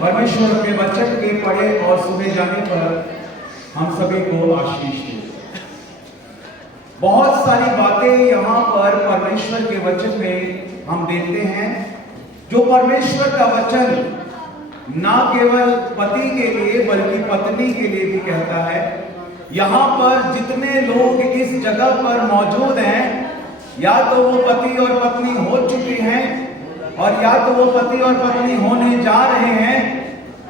परमेश्वर के वचन के पढ़े और सुने जाने पर हम सभी को आशीष दे। बहुत सारी बातें यहाँ पर परमेश्वर के वचन में हम देखते हैं, जो परमेश्वर का वचन ना केवल पति के लिए बल्कि पत्नी के लिए भी कहता है। यहाँ पर जितने लोग इस जगह पर मौजूद हैं, या तो वो पति और पत्नी हो चुके हैं, और या तो वो पति और पत्नी होने जा रहे हैं,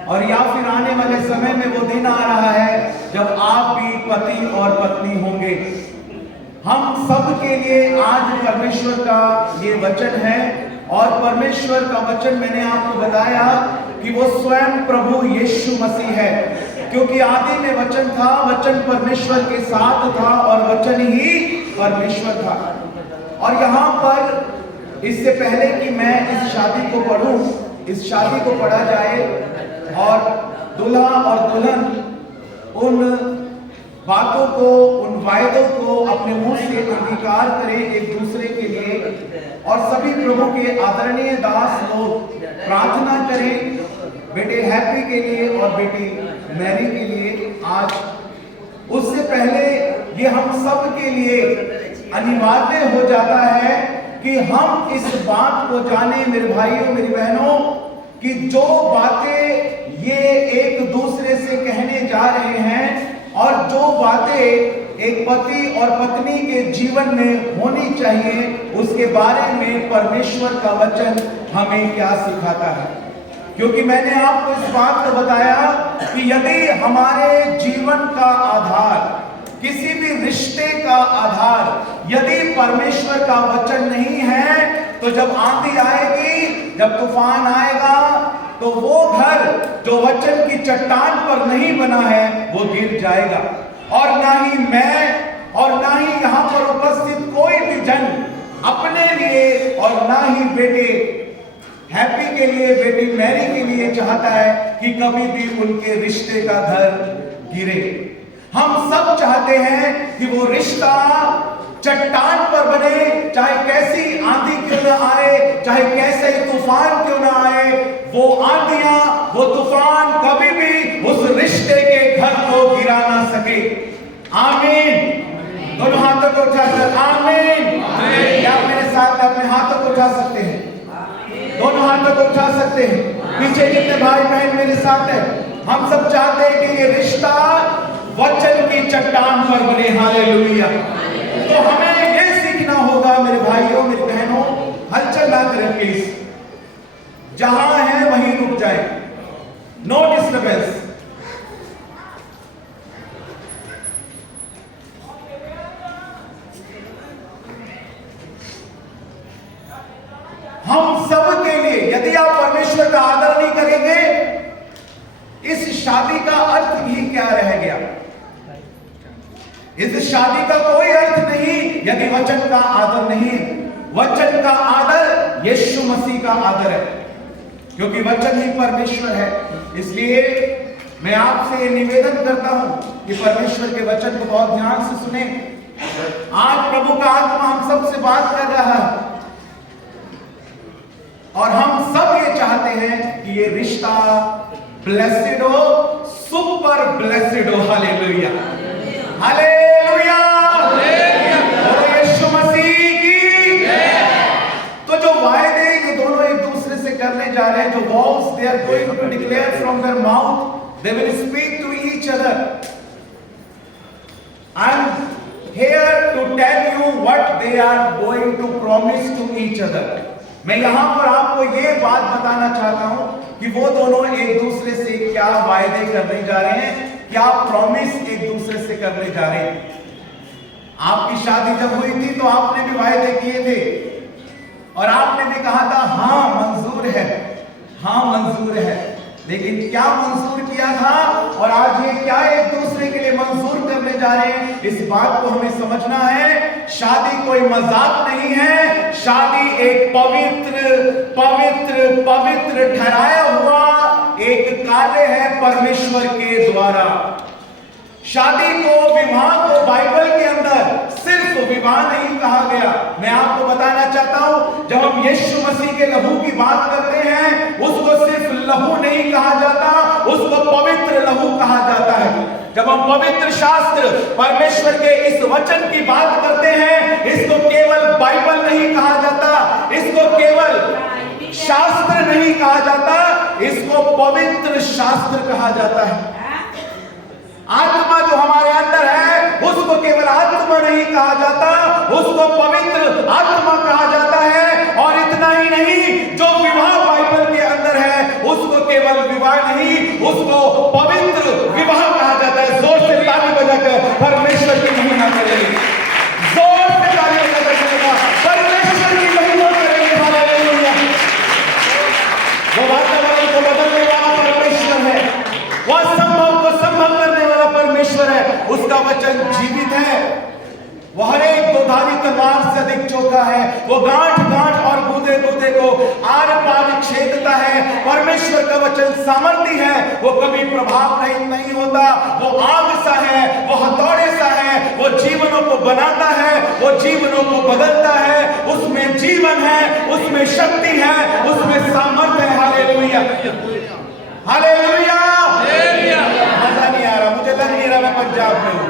और या फिर आने वाले समय में वो दिन आ रहा है जब आप भी पति और पत्नी होंगे। हम सब के लिए आज परमेश्वर का ये वचन है, और परमेश्वर का वचन मैंने आपको बताया कि वो स्वयं प्रभु यीशु मसीह है, क्योंकि आदि में वचन था, वचन परमेश्वर के साथ था और वचन ही परमेश्वर था। और यहाँ पर इससे पहले कि मैं इस शादी को पढ़ूं, इस शादी को पढ़ा जाए और दूल्हा और दुल्हन उन बातों को, उन वायदों को अपने मुंह से अंगीकार करें एक दूसरे के लिए, और सभी प्रभु के आदरणीय दास लोग प्रार्थना करें बेटे हैप्पी के लिए और बेटी मैरी के लिए आज। उससे पहले ये हम सब के लिए अनिवार्य हो जाता है कि हम इस बात को जाने मेरे भाइयों मेरी बहनों, कि जो बातें ये एक दूसरे से कहने जा रहे हैं और जो बातें एक पति और पत्नी के जीवन में होनी चाहिए, उसके बारे में परमेश्वर का वचन हमें क्या सिखाता है। क्योंकि मैंने आपको इस बात को बताया कि यदि हमारे जीवन का आधार, किसी भी रिश्ते का आधार यदि परमेश्वर का वचन नहीं है, तो जब आंधी आएगी, जब तूफान आएगा, तो वो घर जो वचन की चट्टान पर नहीं बना है वो गिर जाएगा। और ना ही मैं और ना ही यहाँ पर उपस्थित कोई भी जन अपने लिए और ना ही बेटे हैप्पी के लिए, बेटी मैरी के लिए चाहता है कि कभी भी उनके रिश्ते का घर गिरे। हम सब चाहते हैं कि वो रिश्ता चट्टान पर बने, चाहे कैसी आंधी क्यों ना आए, चाहे कैसे तूफान क्यों ना आए, वो आंधियां, वो तूफान कभी भी उस रिश्ते के घर को गिरा ना सके। आमीन। दोनों हाथों को उठाकर आमीन। क्या मेरे साथ अपने हाथों को उठा सकते हैं? दोनों हाथों को उठा सकते हैं। पीछे जितने भाई बहन मेरे साथ है, हम सब चाहते हैं कि ये रिश्ता वचन की चट्टान पर बने। हालेलुया। तो हमें ये सीखना होगा मेरे भाइयों मेरी बहनों, हलचल ना करें प्लीज, जहां है वहीं रुक जाए, नो डिस्टर्बेंस। हम सब के लिए यदि आप परमेश्वर का आदर नहीं करेंगे, इस शादी का अर्थ ही क्या रह गया? इस शादी का कोई अर्थ नहीं यदि वचन का आदर नहीं है। वचन का आदर यीशु मसीह का आदर है, क्योंकि वचन ही परमेश्वर है। इसलिए मैं आपसे निवेदन करता हूं कि परमेश्वर के वचन को बहुत ध्यान से सुने। आज प्रभु का आत्मा हम सब से बात कर रहा है, और हम सब ये चाहते हैं कि ये रिश्ता ब्लेसेड हो, सुपर ब्लेसेड हो। हालेलुया, हालेलुया, यीशु मसीह की। तो जो वायदे ये दोनों एक दूसरे से करने जा रहे हैं, जो vows they are going to declare from their mouth, they will speak to each other. I am here to tell you what they are going to promise to each other. मैं यहां पर आपको ये बात बताना चाहता हूं कि वो दोनों एक दूसरे से क्या वायदे करने जा रहे हैं, क्या प्रॉमिस एक दूसरे से करने जा रहे हैं। आपकी शादी जब हुई थी तो आपने भी वायदे किए थे, और आपने भी कहा था हाँ मंजूर है, हाँ मंजूर है। लेकिन क्या मंजूर किया था और आज ये क्या एक दूसरे के लिए मंजूर करने जा रहे हैं, इस बात को हमें समझना है। शादी कोई मजाक नहीं है, शादी एक पवित्र पवित्र पवित्र ठहराया हुआ एक कार्य है परमेश्वर के द्वारा। शादी को, विवाह को बाइबल के अंदर सिर्फ सिर्फ विवाह नहीं कहा गया। मैं आपको बताना चाहता हूं, जब हम यीशु मसीह के लहू की बात करते हैं, उसको सिर्फ लहू नहीं कहा जाता, उसको पवित्र लहू कहा जाता है। जब हम पवित्र शास्त्र परमेश्वर के इस वचन की बात करते हैं, इसको केवल बाइबल नहीं कहा जाता, इसको केवल शास्त्र नहीं कहा जाता, इसको पवित्र शास्त्र कहा जाता है। आत्मा जो हमारे अंदर है, उसको केवल आत्मा नहीं कहा जाता, उसको पवित्र आत्मा कहा जाता है। और इतना ही नहीं, जो विवाह बाइबल के अंदर है, उसको केवल विवाह नहीं, उसको पवित्र विवाह कहा जाता है। जोर से ताली बजाकर परमेश्वर की महिमा करेंगे, जोर से ताली बजाकर परमेश्वर की महिमा करेंगे। हालेलुया। वो वातावरण को बदलने वाला परमेश्वर है, वह संभव को संभव करने वाला परमेश्वर है। उसका वचन जीवित है, वो हर एक दोधारी तलवार से अधिक चौका है, वो गांठ गांठ और गूदे गूदे को आर पार छेदता है। परमेश्वर का वचन सामर्थी है, वो कभी प्रभाव रहित नहीं होता, वो आग सा है, वो हथौड़े सा है, वो जीवनों को बनाता है, वो जीवनों को बदलता है। उसमें जीवन है, उसमें शक्ति है, उसमें सामर्थ्य है। Hallelujah, hallelujah. मजा नहीं आ रहा, मुझे लग नहीं रहा मैं पंजाब में हूं।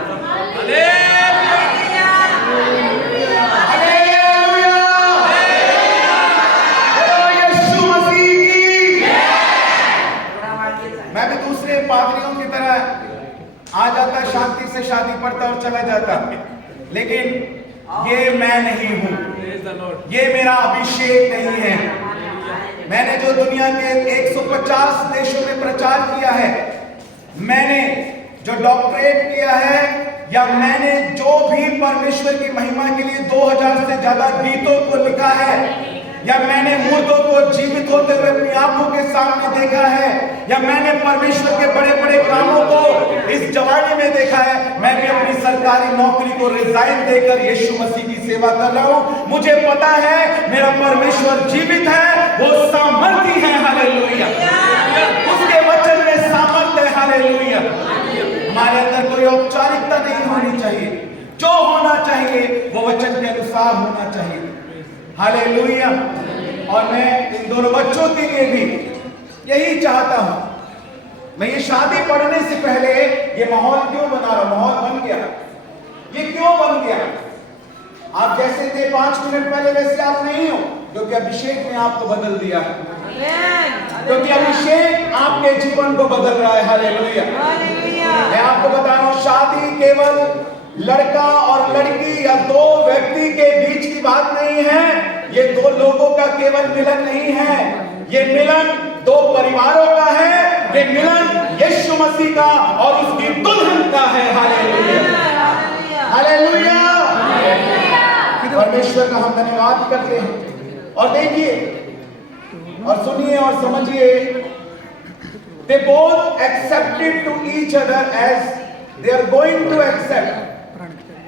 मैं भी दूसरे पादरियों की तरह आ जाता, शांति से शादी पढ़ता और चला जाता, लेकिन ये मैं नहीं हूं, ये मेरा अभिषेक नहीं है। मैंने जो दुनिया के 150 देशों में प्रचार किया है, मैंने जो डॉक्टरेट किया है, या मैंने जो भी परमेश्वर की महिमा के लिए 2000 से ज्यादा गीतों को लिखा है, या मैंने मुर्दों को जीवित होते हुए अपनी आंखों के सामने देखा है, या मैंने परमेश्वर के बड़े बड़े कामों को इस जमाने में देखा है, मैं भी अपनी सरकारी नौकरी को रिजाइन देकर यीशु मसीह की सेवा कर रहा हूं। मुझे पता है मेरा परमेश्वर जीवित है, वो सामर्थी है। हालेलुया, उसके वचन में सामर्थ्य है। हालेलुया। हमारे अंदर कोई औपचारिकता नहीं होनी चाहिए, जो होना चाहिए वो वचन के अनुसार होना चाहिए। हालेलुया। और मैं इन दोनों बच्चों के लिए भी यही चाहता हूं। मैं ये शादी पढ़ने से पहले ये माहौल क्यों बना रहा, माहौल बन गया, ये क्यों बन गया? आप जैसे थे 5 मिनट पहले वैसे आप नहीं हो, क्योंकि अभिषेक ने आपको बदल दिया है, क्योंकि अभिषेक आपके जीवन को बदल रहा है। हालेलुया। मैं आपको बता रहा हूं, शादी केवल लड़का और लड़की या दो व्यक्ति के बीच की बात नहीं है, ये दो लोगों का केवल मिलन नहीं है, ये मिलन दो परिवारों का है, ये मिलन यीशु मसीह का और उसकी दुल्हन का है। Hallelujah, hallelujah. परमेश्वर का हम धन्यवाद करते हैं। और देखिए और सुनिए और समझिए, they both accepted to each other as they are going to accept,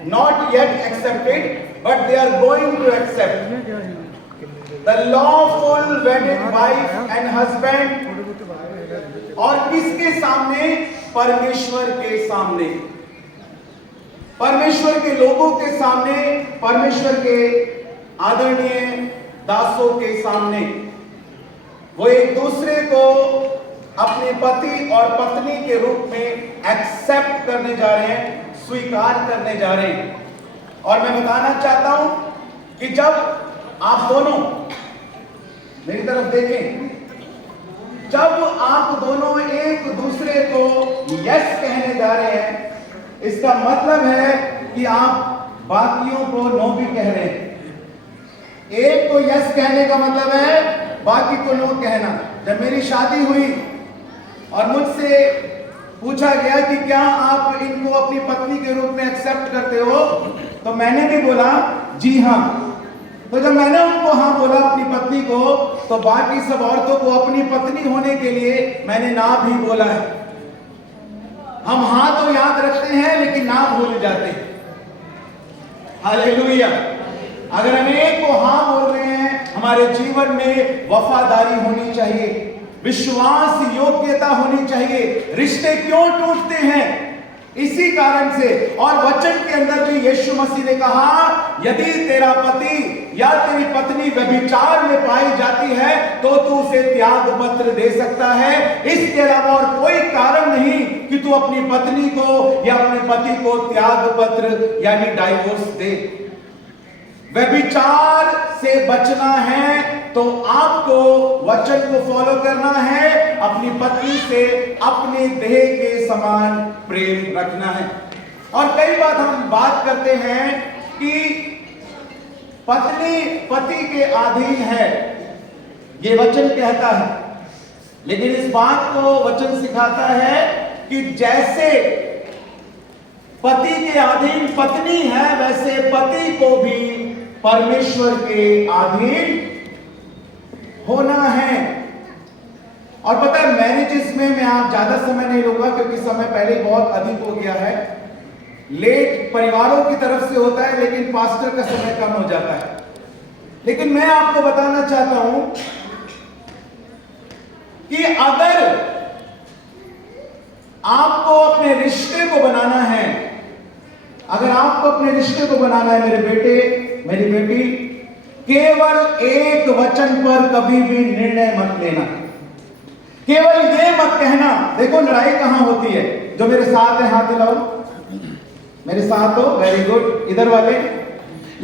not yet accepted, but they are going to accept. The lawful wedded wife and husband, और किसके सामने? परमेश्वर के सामने, परमेश्वर के लोगों के सामने, परमेश्वर के आदरणीय दासों के सामने वो एक दूसरे को अपने पति और पत्नी के रूप में एक्सेप्ट करने जा रहे हैं, स्वीकार करने जा रहे हैं। और मैं बताना चाहता हूं कि जब आप दोनों मेरी तरफ देखें, जब आप दोनों एक दूसरे को यस कहने जा रहे हैं, इसका मतलब है कि आप बाकियों को नो भी कह रहे हैं। एक को यस कहने का मतलब है बाकी को नो कहना। जब मेरी शादी हुई और मुझसे पूछा गया कि क्या आप इनको अपनी पत्नी के रूप में एक्सेप्ट करते हो, तो मैंने भी बोला जी हाँ। तो जब मैंने उनको हाँ बोला अपनी पत्नी को, तो बाकी सब औरतों को अपनी पत्नी होने के लिए मैंने ना भी बोला है। हम हाँ तो याद रखते हैं लेकिन ना भूल जाते हैं। हालेलुया। अगर हम एक को हाँ बोल रहे हैं, हमारे जीवन में वफादारी होनी चाहिए, विश्वास योग्यता होनी चाहिए। रिश्ते क्यों टूटते हैं? इसी कारण से, और वचन के अंदर भी यीशु मसीह ने कहा, यदि तेरा पति या तेरी पत्नी व्यभिचार में पाई जाती है तो तू उसे त्याग पत्र दे सकता है। इसके अलावा और कोई कारण नहीं कि तू अपनी पत्नी को या अपने पति को त्याग पत्र यानी डाइवोर्स दे। व्यभिचार से बचना है तो आपको वचन को फॉलो करना है, अपनी पत्नी से अपने देह के समान प्रेम रखना है। और कई बार हम बात करते हैं कि पत्नी पति के अधीन है, ये वचन कहता है, लेकिन इस बात को वचन सिखाता है कि जैसे पति के अधीन पत्नी है वैसे पति को भी परमेश्वर के अधीन होना है। और पता है मैरिजेस में मैं आप ज्यादा समय नहीं लूंगा क्योंकि समय पहले ही बहुत अधिक हो गया है, लेट परिवारों की तरफ से होता है लेकिन पास्टर का समय कम हो जाता है। लेकिन मैं आपको बताना चाहता हूं कि अगर आपको अपने रिश्ते को बनाना है, अगर आपको अपने रिश्ते को बनाना है, मेरे बेटे मेरी बेटी, केवल एक वचन पर कभी भी निर्णय मत लेना। केवल ये मत कहना, देखो लड़ाई कहां होती है, जो मेरे साथ है हाथ हिलाओ, मेरे साथ हो, वेरी गुड, इधर वाले।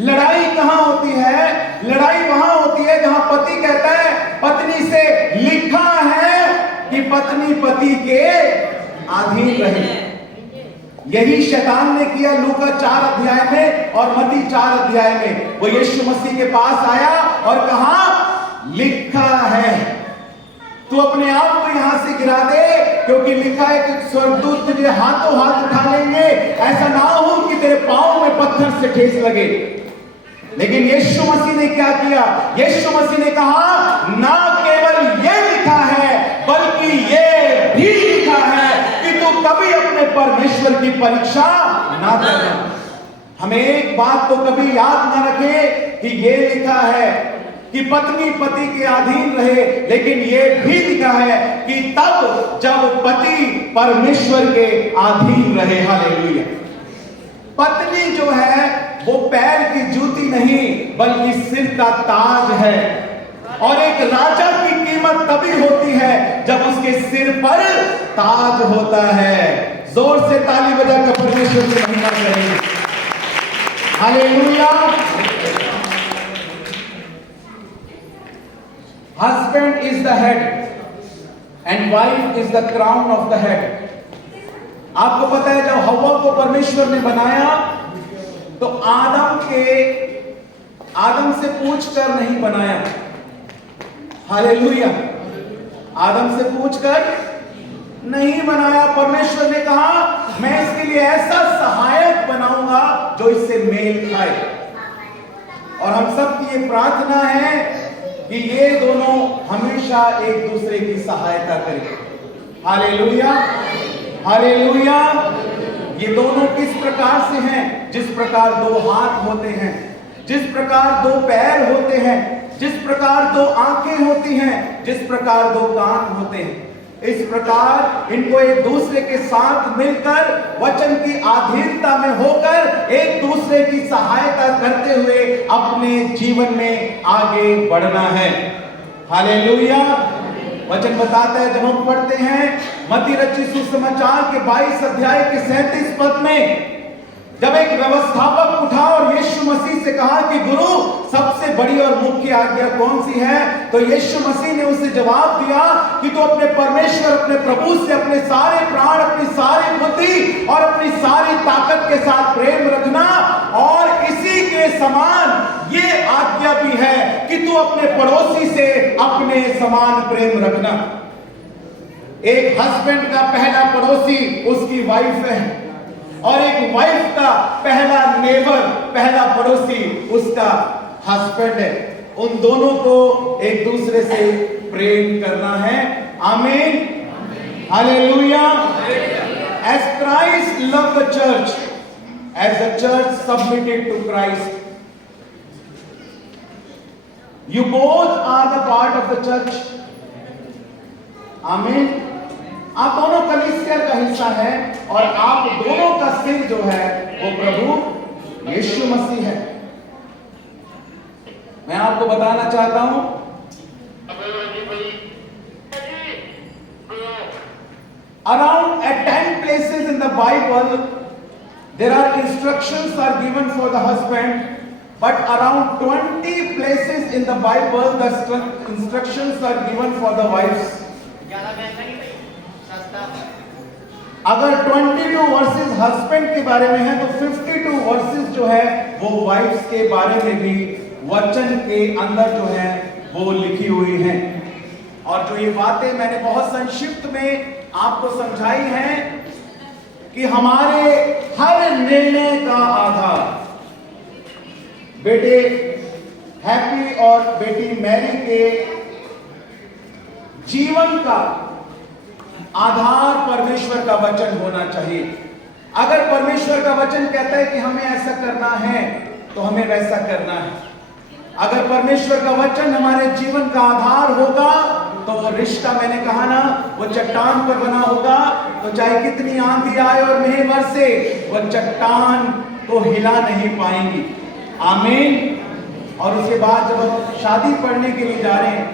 लड़ाई कहां होती है? लड़ाई वहां होती है जहां पति कहता है पत्नी से, लिखा है कि पत्नी पति के अधीन रहे। यही शैतान ने किया लूका 4 अध्याय में और मत्ती 4 अध्याय में। वो यीशु मसीह के पास आया और कहा, लिखा है, तू अपने आप को यहां से गिरा दे, क्योंकि लिखा है कि स्वर्गदूत तुझे हाथों हाथ उठा लेंगे, ऐसा ना हो कि तेरे पांव में पत्थर से ठेस लगे। लेकिन यीशु मसीह ने क्या किया? यीशु मसीह ने कहा, ना केवल ये लिखा है बल्कि ये भी लिखा है कि तू कभी अपने परमेश्वर की परीक्षा ना करना। हमें एक बात को कभी याद ना रखे कि ये लिखा है कि पत्नी पति के अधीन रहे, लेकिन यह भी लिखा है कि तब जब पति परमेश्वर के अधीन रहे। हालेलुया। पत्नी जो है वो पैर की जूती नहीं बल्कि सिर का ताज है, और एक राजा की कीमत तभी होती है जब उसके सिर पर ताज होता है। जोर से ताली बजाकर परमेश्वर की महिमा करें। Hallelujah. Husband is the head and wife is the crown of the head. आपको पता है जब हव्वा को परमेश्वर ने बनाया तो आदम से पूछकर नहीं बनाया। हालेलुया। आदम से पूछकर नहीं बनाया। परमेश्वर ने कहा, मैं इसके लिए ऐसा सहायक बनाऊंगा जो इससे मेल खाए। और हम सब की ये प्रार्थना है कि ये दोनों हमेशा एक दूसरे की सहायता करें। Hallelujah, hallelujah. ये दोनों किस प्रकार से हैं? जिस प्रकार दो हाथ होते हैं, जिस प्रकार दो पैर होते हैं, जिस प्रकार दो आंखें होती हैं, जिस प्रकार दो कान होते हैं, इस प्रकार इनको एक दूसरे के साथ मिलकर वचन की अधीनता में होकर एक दूसरे की सहायता करते हुए अपने जीवन में आगे बढ़ना है। हालेलुया। वचन बताता है, जब हम पढ़ते हैं मत्ती रचित सुसमाचार के 22 अध्याय के 37 पद में, जब एक व्यवस्थापक उठा और यीशु मसीह से कहा कि गुरु सबसे बड़ी और मुख्य आज्ञा कौन सी है, तो यीशु मसीह ने उसे जवाब दिया कि तू अपने परमेश्वर, अपने प्रभु से अपने सारे प्राण, अपनी सारी बुद्धि और अपनी सारी ताकत के साथ प्रेम रखना, और इसी के समान ये आज्ञा भी है कि तू अपने पड़ोसी से अपने समान प्रेम रखना। एक हस्बैंड का पहला पड़ोसी उसकी वाइफ है, और एक वाइफ का पहला नेबर, पहला पड़ोसी उसका हस्बैंड है। उन दोनों को एक दूसरे से प्रेम करना है। आमीन, hallelujah. As Christ loved the church, as the church submitted to Christ, you both are the part of the church. आमीन। आप दोनों कलीसिया का हिस्सा हैं और आप दोनों का सिर जो है वो प्रभु यीशु मसीह है। मैं आपको बताना चाहता हूं, around at 10 places in the Bible there are instructions are given for the husband, but around 20 places in the Bible the instructions are given for the wives. अगर 22 वर्सेस हस्बैंड के बारे में है तो 52 वर्सेस जो है वो वाइफ्स के बारे में भी वचन के अंदर जो है वो लिखी हुई है। और जो ये बातें मैंने बहुत संक्षिप्त में आपको समझाई हैं कि हमारे हर निर्णय का आधार बेटे हैप्पी और बेटी मैरी के जीवन का आधार परमेश्वर का वचन होना चाहिए। अगर परमेश्वर का वचन कहता है कि हमें ऐसा करना है तो हमें वैसा करना है। अगर परमेश्वर का वचन हमारे जीवन का आधार होगा तो वो रिश्ता, मैंने कहा ना, वो चट्टान पर बना होगा, तो चाहे कितनी आंधी आए और मेघ बरसे वो चट्टान को हिला नहीं पाएंगी। आमीन। और उसके बाद जब हम शादी पढ़ने के लिए जा रहे हैं,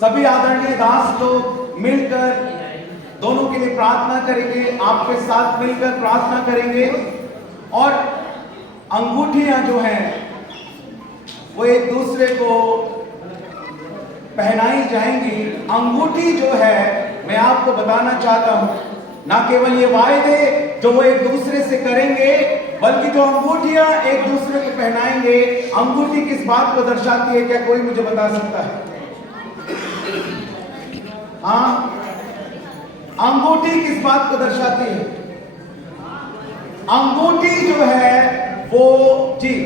सभी आदरणीय दास लोग मिलकर दोनों के लिए प्रार्थना करेंगे, आपके साथ मिलकर प्रार्थना करेंगे और अंगूठियां जो हैं वो एक दूसरे को पहनाई जाएंगी। अंगूठी जो है, मैं आपको बताना चाहता हूं, ना केवल ये वायदे जो वो एक दूसरे से करेंगे, बल्कि जो अंगूठियां एक दूसरे को पहनाएंगे, अंगूठी किस बात को दर्शाती है? क्या कोई मुझे बता सकता है? हाँ, अंगूठी किस बात को दर्शाती है? अंगूठी जो है वो जी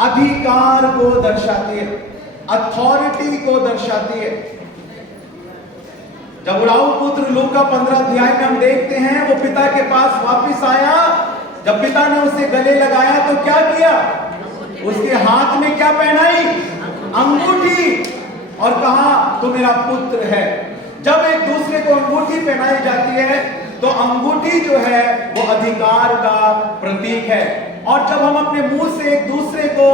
अधिकार को दर्शाती है, अथॉरिटी को दर्शाती है। जब उड़ाऊ पुत्र लूका 15 अध्याय में हम देखते हैं, वो पिता के पास वापस आया, जब पिता ने उसे गले लगाया तो क्या किया? उसके हाथ में क्या पहनाई? अंगूठी, और कहा तू मेरा पुत्र है। जब एक दूसरे को अंगूठी पहनाई जाती है तो अंगूठी जो है वो अधिकार का प्रतीक है। और जब हम अपने मुंह से एक दूसरे को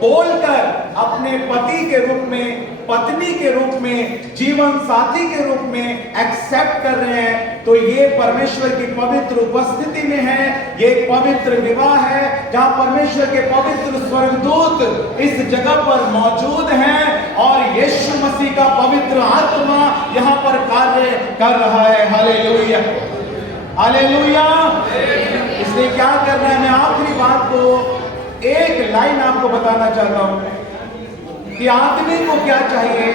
बोलकर अपने पति के रूप में, पत्नी के रूप में, जीवन साथी के रूप में एक्सेप्ट कर रहे हैं, तो ये परमेश्वर की पवित्र उपस्थिति में है। ये एक पवित्र विवाह है जहां परमेश्वर के पवित्र स्वर्गदूत इस जगह पर मौजूद हैं और यीशु मसीह का पवित्र आत्मा यहां पर कार्य कर रहा है। Hallelujah, hallelujah. इसलिए क्या करना है, मैं आखिरी बात को एक लाइन आपको बताना चाहता हूं कि आदमी को क्या चाहिए।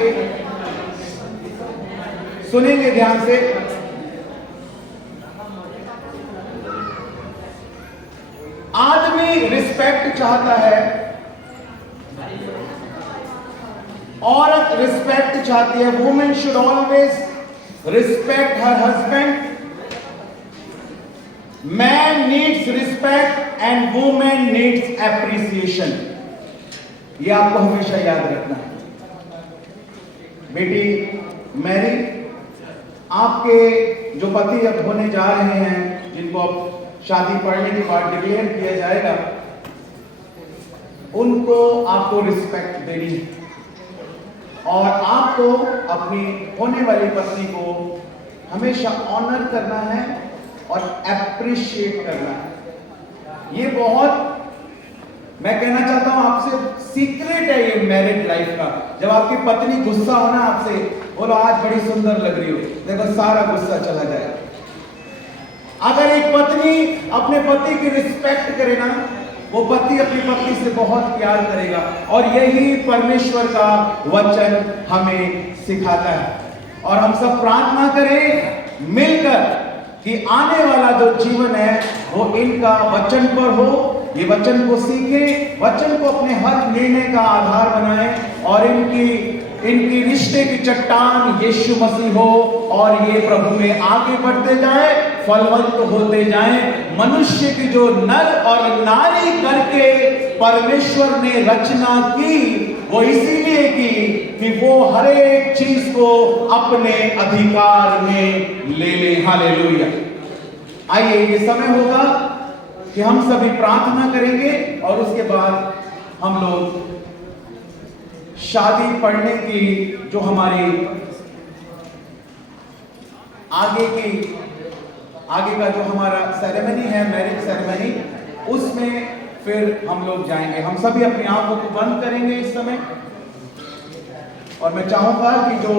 सुनेंगे ध्यान से। आदमी रिस्पेक्ट चाहता है, औरत रिस्पेक्ट चाहती है। Women should always respect her husband. Man needs respect and woman needs appreciation. ये आपको हमेशा याद रखना है। बेटी मैरी, आपके जो पति अब होने जा रहे हैं, जिनको अब शादी पढ़ने के बाद डिक्लेयर किया जाएगा, उनको आपको रिस्पेक्ट देनी है और आपको अपनी होने वाली पत्नी को हमेशा ऑनर करना है और अप्रिशिएट करना है। ये बहुत, मैं कहना चाहता हूं आपसे, सीक्रेट है ये मैरिड लाइफ का। जब आपकी पत्नी गुस्सा हो ना आपसे, बोलो आज बड़ी सुंदर लग रही हो, देखो सारा गुस्सा चला जाएगा। अगर एक पत्नी अपने पति की रिस्पेक्ट करे ना, वो पति अपनी पत्नी से बहुत प्यार करेगा। और यही परमेश्वर का वचन हमें सिखाता है। और हम सब प्रार्थना करें मिलकर कि आने वाला जो जीवन है वो इनका वचन पर हो। ये वचन को सीखें, वचन को अपने हर निर्णय का आधार बनाएं और इनकी रिश्ते की चट्टान यीशु मसीह हो और ये प्रभु में आगे बढ़ते जाए। फलवंत होते जाएं। मनुष्य की जो नर और नारी करके परमेश्वर ने रचना की, वो इसीलिए की कि वो हर एक चीज को अपने अधिकार में ले ले। हालेलुया। आइए, ये समय होगा कि हम सभी प्रार्थना करेंगे और उसके बाद हम लोग शादी पढ़ने की जो हमारी आगे का जो हमारा सेरेमनी है, मैरिज सेरेमनी, उसमें फिर हम लोग जाएंगे। हम सभी अपनी आंखों को बंद करेंगे इस समय, और मैं चाहूंगा कि जो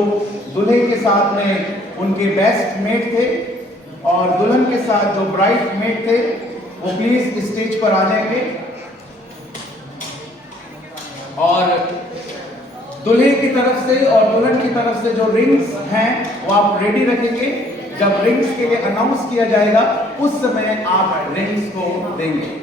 दूल्हे के साथ में उनके बेस्ट मेट थे और दुल्हन के साथ जो ब्राइड मेट थे, वो प्लीज स्टेज पर आ जाएंगे। और दूल्हे की तरफ से और दुल्हन की तरफ से जो रिंग्स हैं वो आप रेडी रखेंगे। जब रिंग्स के लिए अनाउंस किया जाएगा, उस समय आप रिंग्स को देंगे।